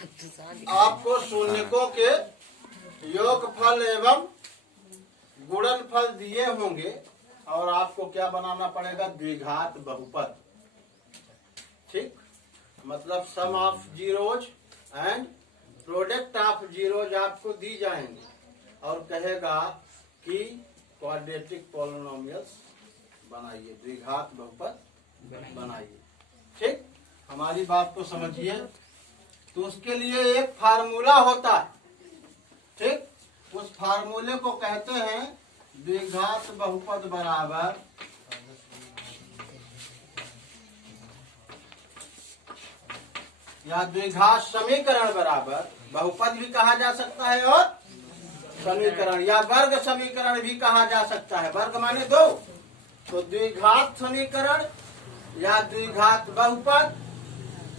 आपको शून्यकों के योगफल एवं गुणनफल दिए होंगे और आपको क्या बनाना पड़ेगा, द्विघात बहुपद। ठीक, मतलब sum of zeros and product of zeros आपको दी जाएंगे और कहेगा कि क्वाड्रेटिक पॉलिनोमियल्स बनाइए, द्विघात बहुपद बनाइए। ठीक, हमारी बात को समझिए। तो उसके लिए एक फार्मूला होता है। ठीक, उस फार्मूले को कहते हैं द्विघात बहुपद बराबर या द्विघात समीकरण बराबर, बहुपद भी कहा जा सकता है और समीकरण या वर्ग समीकरण भी कहा जा सकता है। वर्ग माने दो, तो द्विघात समीकरण या द्विघात बहुपद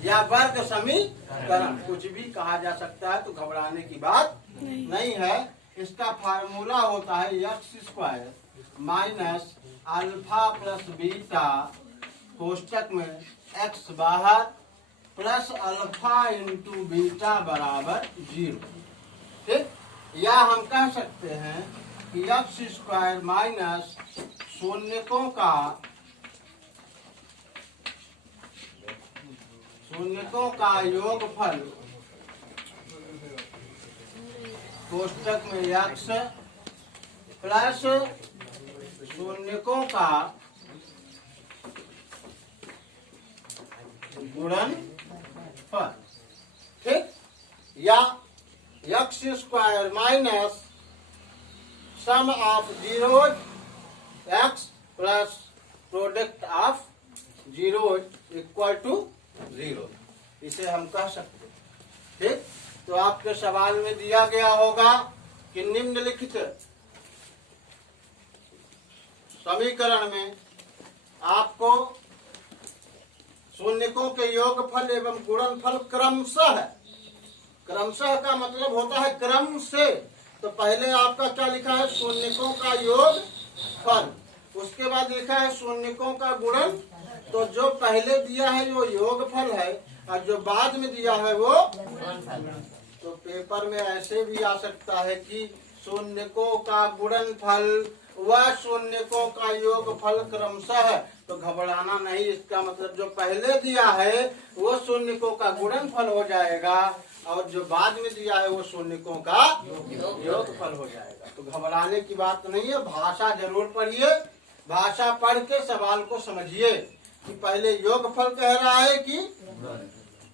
या वर्ग समीकरण कुछ भी कहा जा सकता है। तो घबराने की बात नहीं है। इसका फार्मूला होता है x square minus alpha plus beta कोष्टक में एक्स बाहर प्लस अल्फा इंटू बीटा बराबर 0। ठीक, या हम कह सकते हैं कि एक्स स्क्वायर माइनस शून्यकों का योगफल कोष्टक में एक्स प्लस शून्यकों का गुणनफल। ठीक, या x square minus sum of zeros x plus product of zeros equal to 0, इसे हम कह सकते हैं। ठीक, तो आपके सवाल में दिया गया होगा कि निम्नलिखित समीकरण में आपको शून्यकों के योगफल एवं गुणनफल क्रमशः का मतलब होता है क्रम से। तो पहले आपका क्या लिखा है, शून्यकों का योगफल, उसके बाद लिखा है शून्यकों का गुणन। तो जो पहले दिया है वो योगफल है और जो बाद में दिया है वो तो पेपर में ऐसे भी आ सकता है कि शून्यकों का गुणनफल व शून्यकों का योगफल क्रमशः है। तो घबराना नहीं, इसका मतलब जो पहले दिया है वो शून्यकों का गुणनफल हो जाएगा और जो बाद में दिया है वो शून्यकों का योगफल हो जाएगा। तो घबराने की बात नहीं है। भाषा जरूर पढ़िए, भाषा पढ़ के सवाल को समझिए कि पहले योगफल कह रहा है कि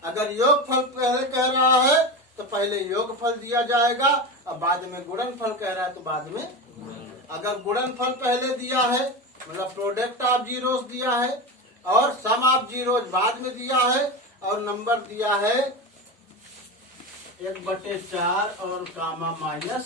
अगर योगफल पहले कह रहा है तो पहले योगफल दिया जाएगा और बाद में गुणनफल कह रहा है तो बाद में। अगर गुणनफल पहले दिया है मतलब प्रोडक्ट ऑफ जीरोस दिया है और सम ऑफ जीरोस बाद में दिया है और नंबर दिया है 1/4 और कामा -1,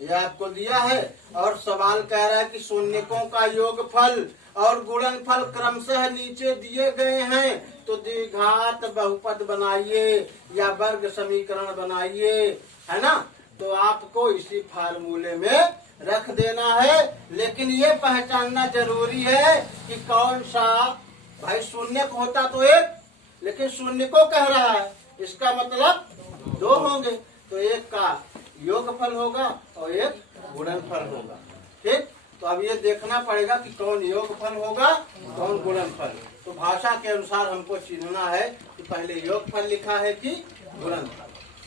ये आपको दिया है और सवाल कह रहा है कि शून्यकों का योगफल और गुणनफल क्रमशः नीचे दिए गए हैं। तो द्विघात बहुपद बनाइए या वर्ग समीकरण बनाइए, है ना। तो आपको इसी फार्मूले में रख देना है। लेकिन ये पहचानना जरूरी है कि कौन सा, भाई शून्यक होता तो एक, लेकिन शून्य को कह रहा है, इसका मतलब 2 होंगे। तो एक का योगफल होगा और एक गुणनफल होगा। ठीक, तो अब ये देखना पड़ेगा कि कौन योगफल होगा कौन गुणनफल। तो भाषा के अनुसार हमको चिन्हना है कि पहले योगफल लिखा है कि गुणनफल।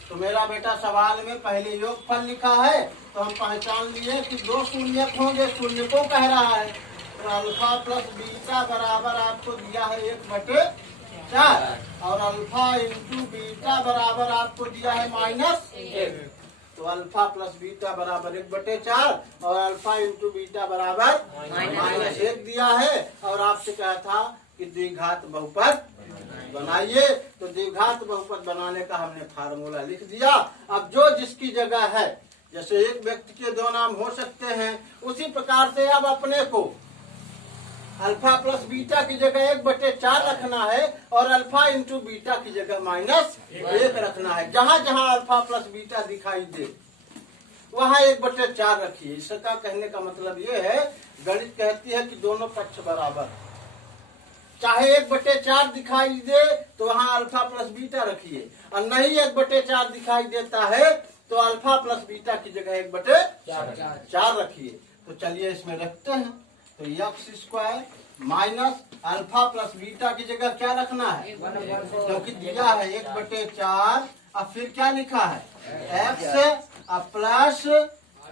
तो मेरा बेटा सवाल में पहले योगफल लिखा है तो हम पहचान लिए कि 2 शून्यक होंगे, शून्यकों कह रहा है। तो अल्फा प्लस बीटा बराबर आपको दिया है 1/4 और अल्फा इंटू बीटा बराबर आपको दिया है -1। तो अल्फा प्लस बीटा बराबर 1/4 और अल्फा इंटू बीटा बराबर -1 दिया है। और आपसे कहा था कि द्विघात बहुपद बनाइए। तो द्विघात बहुपद बनाने का हमने फार्मूला लिख दिया। अब जो जिसकी जगह है, जैसे एक व्यक्ति के 2 नाम हो सकते हैं, उसी प्रकार से अब अपने को अल्फा प्लस बीटा की जगह 1/4 रखना है और अल्फा इंटू बीटा की जगह -1 रखना है। जहां जहां अल्फा प्लस बीटा दिखाई दे वहां 1/4 रखिए। इसका कहने का मतलब ये है, गणित कहती है कि दोनों पक्ष बराबर। चाहे 1/4 दिखाई दे तो वहाँ अल्फा प्लस बीटा रखिए, और नहीं 1/4 दिखाई देता है तो अल्फा प्लस बीटा की जगह 1/4 रखिए। तो चलिए इसमें रखते हैं। तो x square minus alpha plus beta की जगह क्या रखना है, क्योंकि दिया है 1/4। अब फिर क्या लिखा है एक्स प्लस,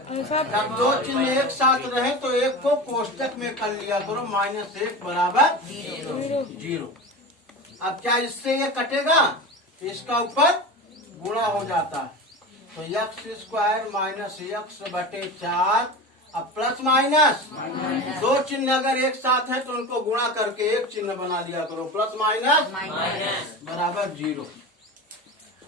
जब दो चिन्ह एक साथ रहे तो एक को कोष्टक में कर लिया करो, -1 बराबर 0। अब क्या इससे ये कटेगा, इसका ऊपर गुणा हो जाता है। तो एक्स स्क्वायर माइनस x/4 अब प्लस माइनस, दो चिन्ह अगर एक साथ है तो उनको गुणा करके एक चिन्ह बना लिया करो, प्लस माइनस बराबर 0।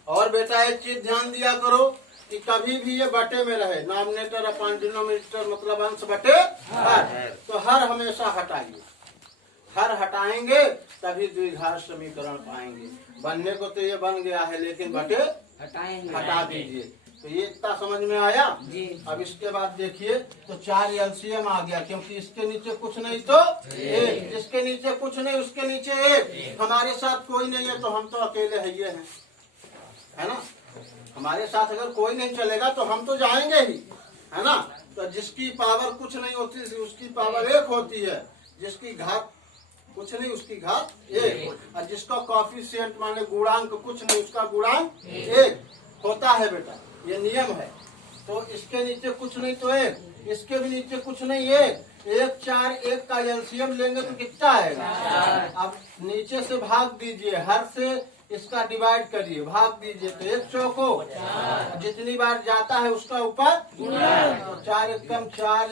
और बेटा एक चीज ध्यान दिया करो कि कभी भी ये बटे में रहे, नॉमिनेटर अपॉन डिनोमिनेटर मतलब अंश बटे हर, तो हर हमेशा हटाइए। हर हटाएंगे तभी द्विघात समीकरण पाएंगे। बनने को तो ये बन गया है लेकिन बटे हटा दीजिए। तो ये इतना समझ में आया जी। अब इसके बाद देखिए तो 4 एलसीएम आ गया, क्योंकि इसके नीचे कुछ नहीं तो एक, इसके नीचे कुछ नहीं उसके नीचे एक। हमारे साथ कोई नहीं है तो हम तो अकेले है ना। हमारे साथ अगर कोई नहीं चलेगा तो हम तो जाएंगे ही, है ना। तो जिसकी पावर कुछ नहीं होती उसकी पावर 1 होती है, जिसकी घात कुछ नहीं उसकी घात 1, और जिसका कोएफिशिएंट माने गुणांक कुछ नहीं उसका गुणांक 1 होता है बेटा, ये नियम है। तो इसके नीचे कुछ नहीं तो 1, इसके भी नीचे कुछ नहीं 1, 1 4 1 का एलसीएम लेंगे तो कितना आएगा। अब नीचे से भाग दीजिए, हर से इसका डिवाइड करिए, भाग दीजिए तो 1 चौको, जितनी बार जाता है उसका ऊपर तो 4 एकम 4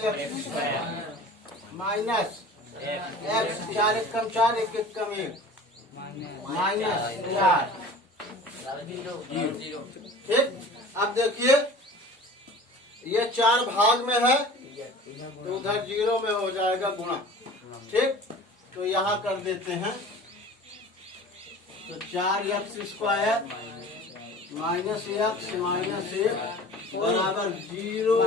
माइनस एक्स, 4 एकम 4 1 एकम 1 -4 ठीक। अब देखिए ये 4 भाग में है तो उधर 0 में हो जाएगा गुणा, ठीक। तो यहाँ कर देते हैं तो 4x square minus x minus 1 बराबर 0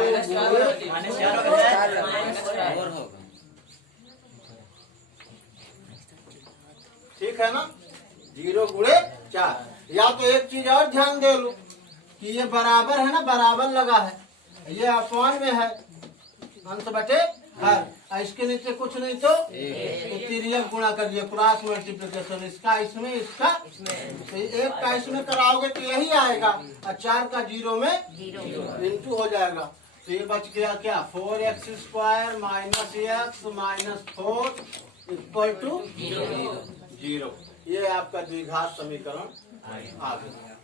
ठीक है ना, 0 गुणे 4। या तो एक चीज और ध्यान दे लो कि ये बराबर है ना, बराबर लगा है, ये अपॉन में है अंश बटे हर, इसके नीचे कुछ नहीं तो तिर्यक गुणा करिए, क्रॉस मल्टीप्लिकेशन, इसका इसमें इसका तो 1 का इसमें कराओगे तो यही आएगा, और 4 का 0 में इंटू हो जाएगा। तो ये बच गया क्या 4x square minus x minus 4 equal to 0। ये आपका द्विघात समीकरण आ गया।